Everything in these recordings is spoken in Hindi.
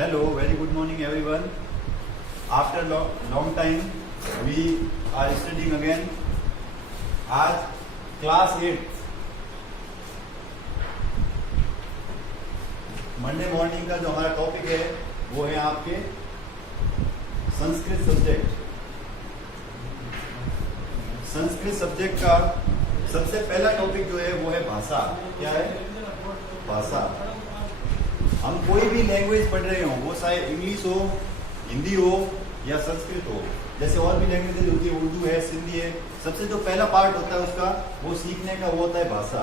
Hello, very good morning everyone. After long time we are studying again. आज क्लास 8 मंडे मॉर्निंग का जो हमारा टॉपिक है वो है आपके संस्कृत सब्जेक्ट। संस्कृत सब्जेक्ट का सबसे पहला टॉपिक जो है वो है भाषा। क्या है? भाषा। हम कोई भी लैंग्वेज पढ़ रहे हो, वो चाहे इंग्लिश हो, हिंदी हो या संस्कृत हो, जैसे और भी लैंग्वेजेज होती है, उर्दू है, सिंधी है, सबसे जो पहला पार्ट होता है उसका वो सीखने का वो होता है भाषा।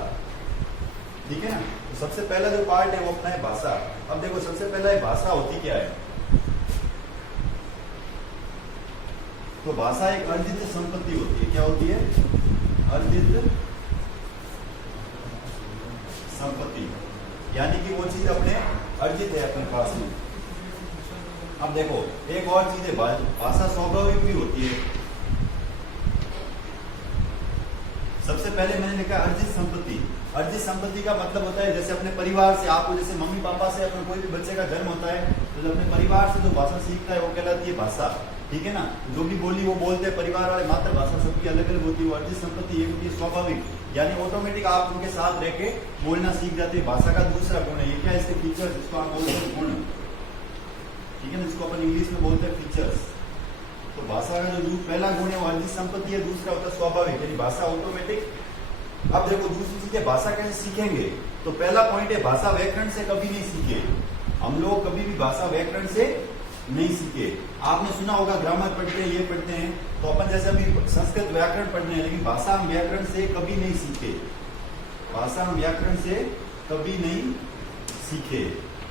ठीक है ना? तो सबसे पहला जो पार्ट है वो अपना है भाषा। अब देखो सबसे पहला है भाषा होती क्या है। तो भाषा एक अर्जित संपत्ति होती है। क्या होती है? अर्जित संपत्ति, यानी कि वो चीज अपने अर्जित है अपने पास में। अब देखो एक और चीज है, भाषा स्वाभाविक भी होती है। सबसे पहले मैंने लिखा अर्जित संपत्ति। अर्जित संपत्ति का मतलब होता है जैसे अपने परिवार से, आपको जैसे मम्मी पापा से अपने कोई भी बच्चे का जन्म होता है तो जो अपने परिवार से जो भाषा सीखता है वो कहलाती है भाषा। ठीक है ना? जो भी बोली वो बोलते हैं परिवार वाले, मातृभाषा सबकी अलग अलग होती है। वो अर्जित संपत्ति एक होती है स्वाभाविक, यानी ऑटोमेटिक आप उनके साथ रह के बोलना सीख जाते हैं। भाषा का दूसरा गुण है, ये क्या है? इसके फीचर्स, इसको आप बोलते हैं गुण। ठीक है ना? इसको अपन इंग्लिश में बोलते हैं फीचर्स। तो भाषा का जो पहला गुण है वो अर्जित संपत्ति है, दूसरा होता है स्वाभाविक, यानी भाषा ऑटोमेटिक। अब देखो दूसरी चीज है भाषा कैसे सीखेंगे। तो पहला पॉइंट है भाषा व्याकरण से कभी नहीं सीखे। हम लोग कभी भी भाषा व्याकरण से नहीं सीखे। आपने सुना होगा ग्रामर पढ़ते हैं, ये पढ़ते हैं, तो अपन जैसे अभी संस्कृत व्याकरण पढ़ने हैं, लेकिन भाषा हम व्याकरण से कभी नहीं सीखे। भाषा हम व्याकरण से कभी नहीं सीखे।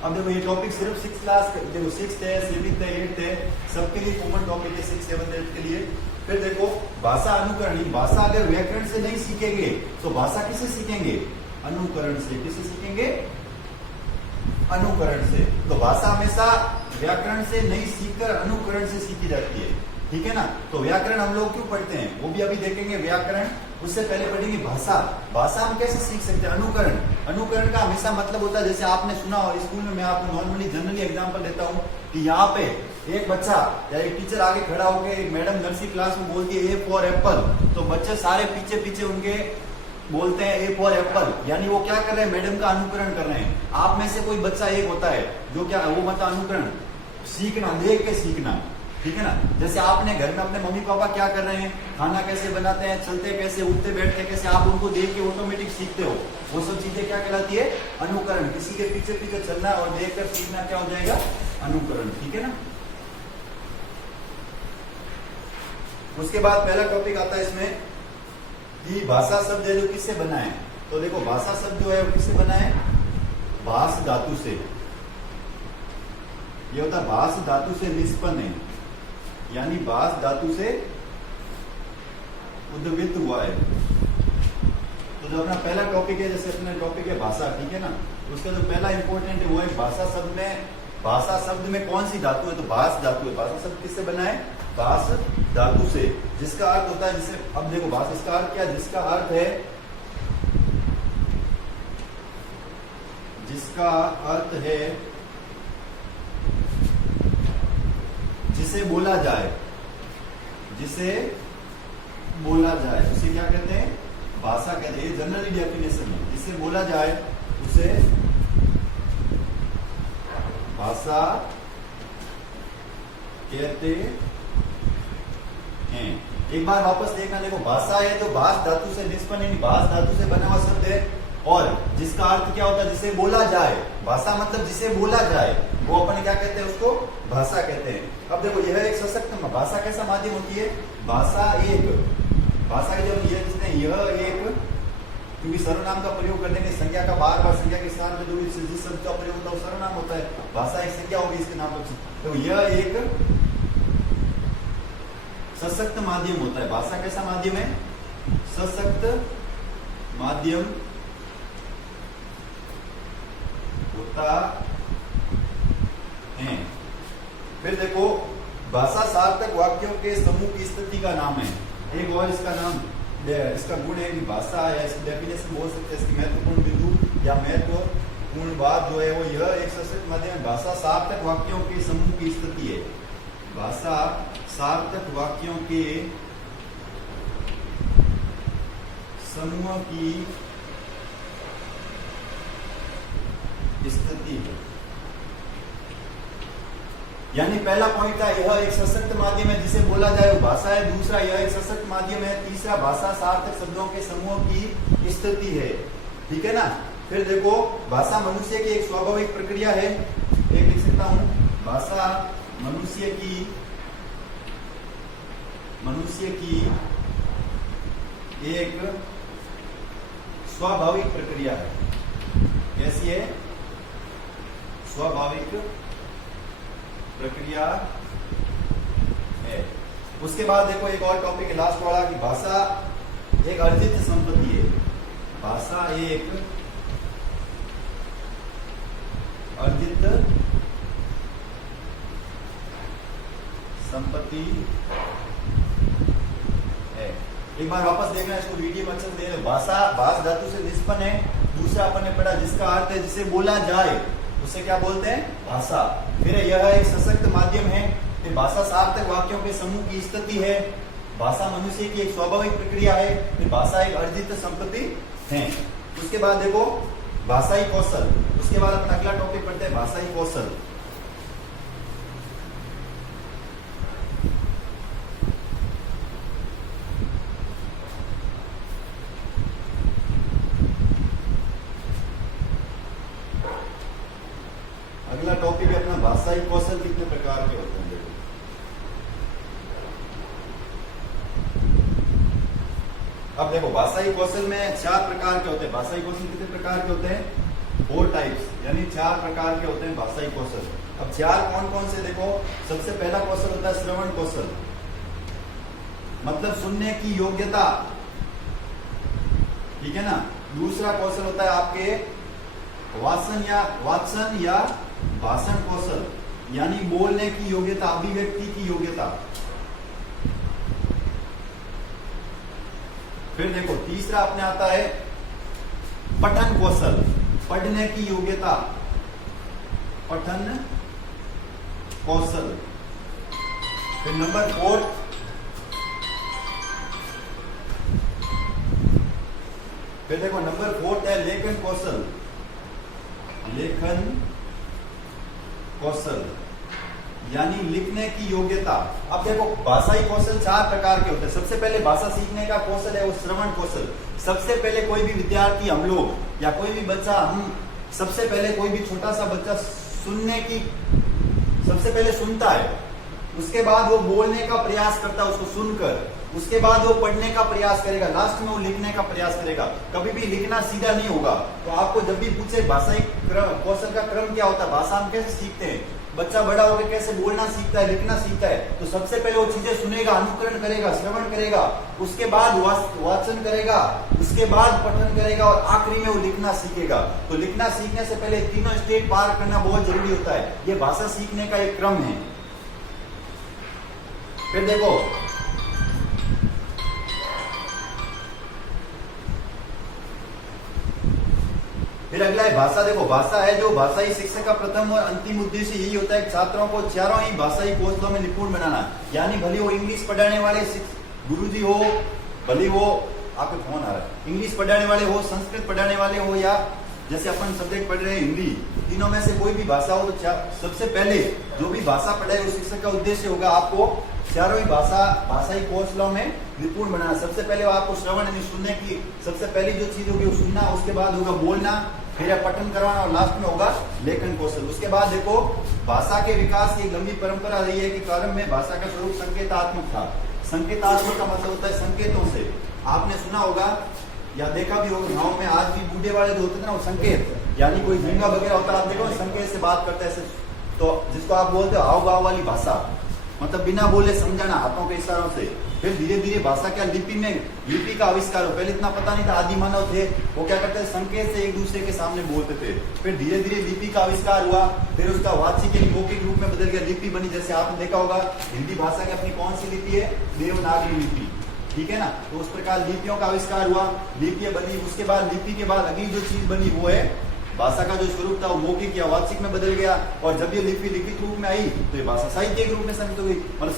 अब देखो ये टॉपिक सिर्फ 6 क्लास, देखो 6th है, 7th है, 8th है, सबके लिए कॉमन टॉपिक है 6, 7, 8 के लिए। फिर देखो भाषा अनुकरण, भाषा अगर व्याकरण से नहीं सीखेंगे तो भाषा किससे सीखेंगे? अनुकरण से। किससे सीखेंगे? अनुकरण से। तो भाषा हमेशा व्याकरण से नहीं सीखकर अनुकरण से सीखी जाती है। ठीक है ना? तो व्याकरण हम लोग क्यों पढ़ते हैं वो भी अभी देखेंगे व्याकरण। उससे पहले पढ़ेंगे भाषा। भाषा हम कैसे सीख सकते हैं? अनुकरण। अनुकरण का हमेशा मतलब होता है, जैसे आपने सुना हो स्कूल में, मैं आपको नॉर्मली जनरली एग्जांपल देता हूँ कि यहाँ पे एक बच्चा या एक टीचर आगे खड़ा होकर, एक मैडम नर्सरी क्लास में बोलती है ए फॉर एप्पल, तो बच्चे सारे पीछे पीछे उनके बोलते हैं ए फॉर एप्पल, यानी वो क्या कर रहे हैं? मैडम का अनुकरण कर रहे हैं। आप में से कोई बच्चा एक होता है जो क्या, वो मतलब अनुकरण, सीखना, देख के सीखना। ठीक है ना? जैसे आपने घर में अपने मम्मी पापा क्या कर रहे हैं, खाना कैसे बनाते हैं, चलते कैसे, उठते बैठते कैसे, आप उनको देख के ऑटोमेटिक सीखते हो। वो सब चीजें क्या कहलाती है? अनुकरण। किसी के पीछे पीछे चलना और देखकर सीखना क्या हो जाएगा? अनुकरण। ठीक है ना? उसके बाद पहला टॉपिक आता है इसमें कि भाषा शब्द है जो किससे बना है। तो देखो भाषा शब्द जो है वो किससे बना है? भाष धातु से। ये होता है भाष धातु से निष्पन्न है, यानी भाष धातु से उद्भवित हुआ है। तो जो अपना पहला टॉपिक है, जैसे अपना टॉपिक है भाषा, ठीक है ना? उसका जो पहला इंपॉर्टेंट है वो है भाषा शब्द में। भाषा शब्द में कौन सी धातु है? तो भाष धातु है। भाषा शब्द किससे बना है? भाष धातु से, जिसका अर्थ होता है, जिसे अब देखो भाषा, इसका अर्थ क्या? जिसका अर्थ है, जिसका अर्थ है जिसे बोला जाए, जिसे बोला जाए उसे क्या कहते हैं? भाषा कहते हैं। जनरली डेफिनेशन है, जिसे बोला जाए उसे भाषा कहते हैं। एक बार वापस देखना, देखो भाषा है तो भाष धातु से निष्पन्न, यानी भाष धातु से बना हुआ शब्द है, और जिसका अर्थ क्या होता है? जिसे बोला जाए। भाषा मतलब जिसे बोला जाए, वो अपन क्या कहते हैं? उसको भाषा कहते हैं। अब देखो यह एक सशक्त भाषा कैसा माध्यम होती है? भाषा एक, भाषा की जब यह एक, क्योंकि सर्वनाम का प्रयोग करने में संज्ञा का बार बार संज्ञा के स्थान पर जो जिस शब्द का प्रयोग होता है वो सर्वनाम होता है। भाषा एक संज्ञा होगी इसके नाम पर। तो यह एक सशक्त माध्यम होता है। भाषा कैसा माध्यम है? सशक्त माध्यम होता है। फिर देखो भाषा सार्थक वाक्यों के समूह की स्थिति का नाम है। एक और इसका नाम, इसका गुण है कि भाषा, या इसकी डेफिनेशन बोल सकते हैं, इसकी महत्वपूर्ण बिंदु या महत्व पूर्ण बात जो है वो यह एक सशक्त माध्यम है। भाषा सार्थक वाक्यों के समूह की स्थिति है। भाषा सार्थक वाक्यों के समूह की स्थिति है। यानी पहला पॉइंट था यह एक सशक्त माध्यम है जिसे बोला जाए वो भाषा है। दूसरा यह एक सशक्त माध्यम है। तीसरा भाषा सार्थक शब्दों के समूह की स्थिति है। ठीक है ना। फिर देखो भाषा मनुष्य की एक स्वाभाविक प्रक्रिया है। एक लिख सकता हूं, भाषा मनुष्य की एक स्वाभाविक प्रक्रिया है। कैसी है? स्वाभाविक प्रक्रिया है। उसके बाद देखो एक और टॉपिक है लास्ट वाला कि भाषा एक अर्जित संपत्ति है। भाषा एक अर्जित संपत्ति है। एक बार वापस देखना इसको, वीडियो में अच्छे से देख लो। भाषा भाष धातु से निष्पन्न है। दूसरा अपन ने पढ़ा जिसका अर्थ है जिसे बोला जाए उसे क्या बोलते हैं? भाषा। फिर यह एक सशक्त माध्यम है। फिर भाषा सार्थक वाक्यों के समूह की स्थिति है। भाषा मनुष्य की एक स्वाभाविक प्रक्रिया है। फिर भाषा एक अर्जित संपत्ति है। उसके बाद देखो भाषाई कौशल। उसके बाद अपन अगला टॉपिक पढ़ते हैं भाषाई कौशल। अगला टॉपिक है अपना भाषाई कौशल कितने प्रकार के होते हैं। देखो अब देखो भाषाई कौशल में 4 प्रकार के होते हैं। भाषाई कौशल कितने प्रकार के होते हैं? 4 टाइप्स, यानी 4 प्रकार के होते हैं भाषाई कौशल। अब 4 कौन कौन से? देखो सबसे पहला कौशल होता है श्रवण कौशल, मतलब सुनने की योग्यता। ठीक है ना। दूसरा कौशल होता है आपके वाचन या भाषण कौशल, यानी बोलने की योग्यता, अभिव्यक्ति की योग्यता। फिर देखो तीसरा अपने आता है पठन कौशल, पढ़ने की योग्यता, पठन कौशल। फिर नंबर 4 फिर देखो नंबर 4 है लेखन कौशल, लेखन कौशल यानी लिखने की योग्यता। अब देखो भाषाई कौशल 4 प्रकार के होते हैं। सबसे पहले भाषा सीखने का कौशल है वो श्रवण कौशल। सबसे पहले कोई भी विद्यार्थी, हम लोग या कोई भी बच्चा, हम सबसे पहले कोई भी छोटा सा बच्चा सुनने की सबसे पहले सुनता है, उसके बाद वो बोलने का प्रयास करता है उसको सुनकर, उसके बाद वो पढ़ने का प्रयास करेगा, लास्ट में वो लिखने का प्रयास करेगा। कभी भी लिखना सीधा नहीं होगा। तो आपको जब भी पूछे भाषाई कौशल का क्रम क्या होता है, भाषा हम कैसे सीखते हैं, बच्चा बड़ा होकर कैसे बोलना सीखता है, लिखना सीखता है, तो सबसे पहले वो चीजें सुनेगा, अनुकरण करेगा, श्रवण करेगा, उसके बाद वाचन करेगा, उसके बाद पठन करेगा और आखिरी में वो लिखना सीखेगा। तो लिखना सीखने से पहले तीनों स्टेज पार करना बहुत जरूरी होता है। ये भाषा सीखने का एक क्रम है। फिर देखो फिर अगला है भाषा। देखो भाषा है जो भाषाई शिक्षा का प्रथम और अंतिम उद्देश्य यही होता है छात्रों को चारों ही भाषाई कौशलों में निपुण बनाना। यानी भले वो इंग्लिश पढ़ाने वाले गुरुजी हो, भले वो आपके फोन आ रहा है, इंग्लिश पढ़ाने वाले हो, संस्कृत पढ़ाने वाले हो, या जैसे अपन सब्जेक्ट पढ़ रहे हैं हिंदी, तीनों में से कोई भी भाषा हो, तो सबसे पहले जो भी भाषा पढ़ाए उस शिक्षक का उद्देश्य होगा आपको चारों ही भाषाई कौशलों में निपुण बनाना। सबसे पहले आपको श्रवण यानी सुनने की सबसे पहली जो चीज होगी वो सुनना, उसके बाद होगा बोलना, फिर पठन करवाना और लास्ट में होगा लेखन कौशल। उसके बाद देखो भाषा के विकास की लंबी परंपरा रही है कि प्रारंभ में भाषा का स्वरूप संकेतात्मक था। संकेतात्मक का मतलब होता है संकेतों से। आपने सुना होगा या देखा भी होगा गाँव में आज भी बूढ़े वाले जो होते थे ना वो संकेत, यानी कोई झींगा वगैरह होता है, आप देखो संकेत से बात करते हैं, तो जिसको आप बोलते हो हाव भाव वाली भाषा, मतलब बिना बोले समझाना हाथों के इशारों से। फिर धीरे धीरे भाषा क्या लिपि का आविष्कार हो। पहले इतना पता नहीं था, आदि मानव थे वो क्या करते थे संकेत से एक दूसरे के सामने बोलते थे। फिर धीरे धीरे लिपि का आविष्कार हुआ, फिर उसका वाचिक यानी मौखिक रूप में बदल गया, लिपि बनी। जैसे आपने देखा होगा हिंदी भाषा की अपनी कौन सी लिपि है, देवनागरी लिपि, ठीक है ना। तो उस प्रकार लिपियों का आविष्कार हुआ, लिपियां बनी। उसके बाद लिपि के बाद अगली जो चीज बनी वो है भाषा का जो स्वरूप था वो मौखिक या वाचिक में बदल गया, और जब ये लिपि लिखित रूप में आई तो ये भाषा साहित्य के रूप में सम्मिलित हो गई। मतलब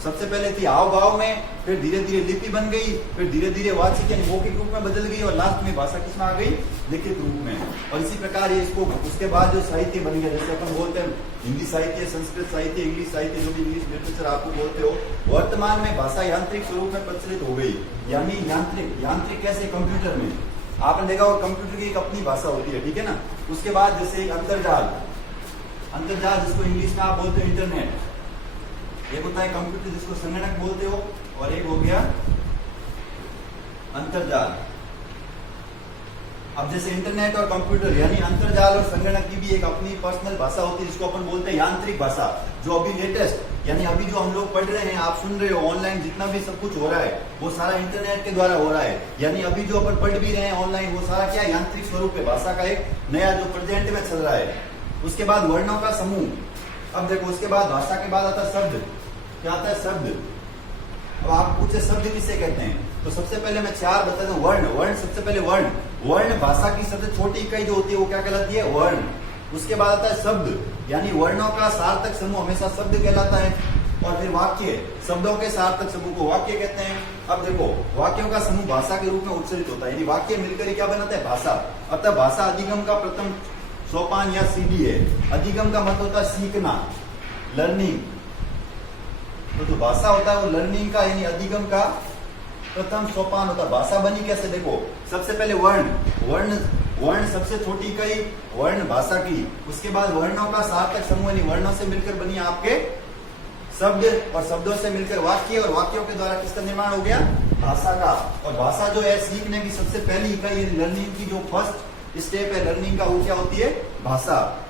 सबसे पहले थी हाव भाव में, फिर धीरे धीरे लिपि बन गई, फिर धीरे धीरे वाचिक यानी मौखिक रूप में बदल गई, और लास्ट में भाषा किसमें आ गई, लिखित रूप में। और इसी प्रकार ये इसको उसके बाद जो साहित्य बन गया, जैसे अपन बोलते हैं हिंदी साहित्य, संस्कृत साहित्य, इंग्लिश साहित्य, जो भी इंग्लिश लिटरेचर आपको बोलते हो, वर्तमान में भाषा यांत्रिक स्वरूप में प्रचलित हो गई। यानी यांत्रिक कैसे, कंप्यूटर में आपने देखा होगा कंप्यूटर की एक अपनी भाषा होती है, ठीक है ना। उसके बाद जैसे एक अंतरजाल जिसको इंग्लिश में आप बोलते हो इंटरनेट, एक होता है कंप्यूटर जिसको संगणक बोलते हो, और एक हो गया अंतरजाल। अब जैसे इंटरनेट और कंप्यूटर यानी अंतरजाल और संगणक की भी एक अपनी पर्सनल भाषा होती है जिसको अपन बोलते हैं यांत्रिक भाषा। जो अभी लेटेस्ट यानी अभी जो हम लोग पढ़ रहे हैं, आप सुन रहे हो, ऑनलाइन जितना भी सब कुछ हो रहा है वो सारा इंटरनेट के द्वारा हो रहा है। यानी अभी जो अपन पढ़ भी रहे हैं ऑनलाइन, वो सारा क्या यांत्रिक स्वरूप है, भाषा का एक नया जो प्रेजेंट में चल रहा है। उसके बाद वर्णों का समूह। अब देखो उसके बाद भाषा के बाद आता है शब्द। क्या आता है, शब्द। अब आप पूछे शब्द किसे कहते हैं, तो सबसे पहले मैं 4 बताता हूँ। वर्ण सबसे पहले वर्ण भाषा की सबसे छोटी इकाई जो होती है वो क्या कहलाती है, वर्ण। उसके बाद आता है शब्द, यानी वर्णों का सार्थक समूह हमेशा शब्द कहलाता है। और फिर वाक्य, शब्दों के सार्थक समूह को वाक्य कहते हैं। अब देखो वाक्यों का समूह भाषा के रूप में उच्चरित होता है, यानी वाक्य मिलकर ही क्या बनाता है, भाषा। अतः भाषा अधिगम का प्रथम सोपान या सीढ़ी है। अधिगम का मतलब होता है सीखना, लर्निंग। तो जो भाषा होता है वो लर्निंग का यानी अधिगम का प्रथम सोपान होता है। भाषा बनी कैसे, देखो सबसे पहले वर्ण सबसे छोटी इकाई वर्ण भाषा की। उसके बाद वर्णों का सार्थक समूह यानी वर्णों से मिलकर बनी आपके शब्द, और शब्दों से मिलकर वाक्य, और वाक्यों के द्वारा किसका निर्माण हो गया, भाषा का। और भाषा जो है सीखने की सबसे पहली इकाई यानी लर्निंग की जो फर्स्ट स्टेप है लर्निंग का, वो क्या होती है, भाषा।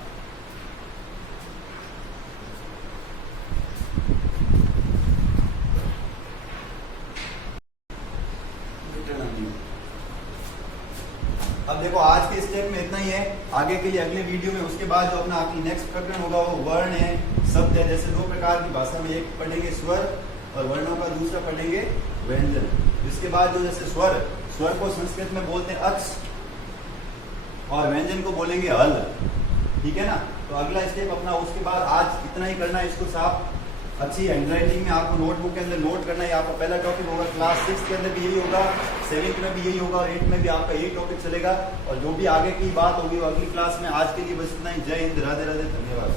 अब देखो आज के स्टेप में इतना ही है, आगे के लिए अगले वीडियो में उसके बाद जो अपना नेक्स्ट प्रकरण होगा वो वर्ण है, शब्द है। जैसे 2 प्रकार की भाषा में, एक पढ़ेंगे स्वर और वर्णों का, दूसरा पढ़ेंगे व्यंजन। इसके बाद जो जैसे स्वर को संस्कृत में बोलते हैं अक्ष, और व्यंजन को बोलेंगे हल, ठीक है ना। तो अगला स्टेप अपना उसके बाद आज इतना ही करना है। इसको साफ अच्छी हैंडराइटिंग में आपको नोटबुक के अंदर नोट करना है। आपका पहला टॉपिक होगा, क्लास 6 के अंदर भी यही होगा, 7th में भी यही होगा, और 8th में भी आपका यही टॉपिक चलेगा। और जो भी आगे की बात होगी वो अगली क्लास में। आज के लिए बस इतना ही। जय हिंद, राधे राधे, धन्यवाद।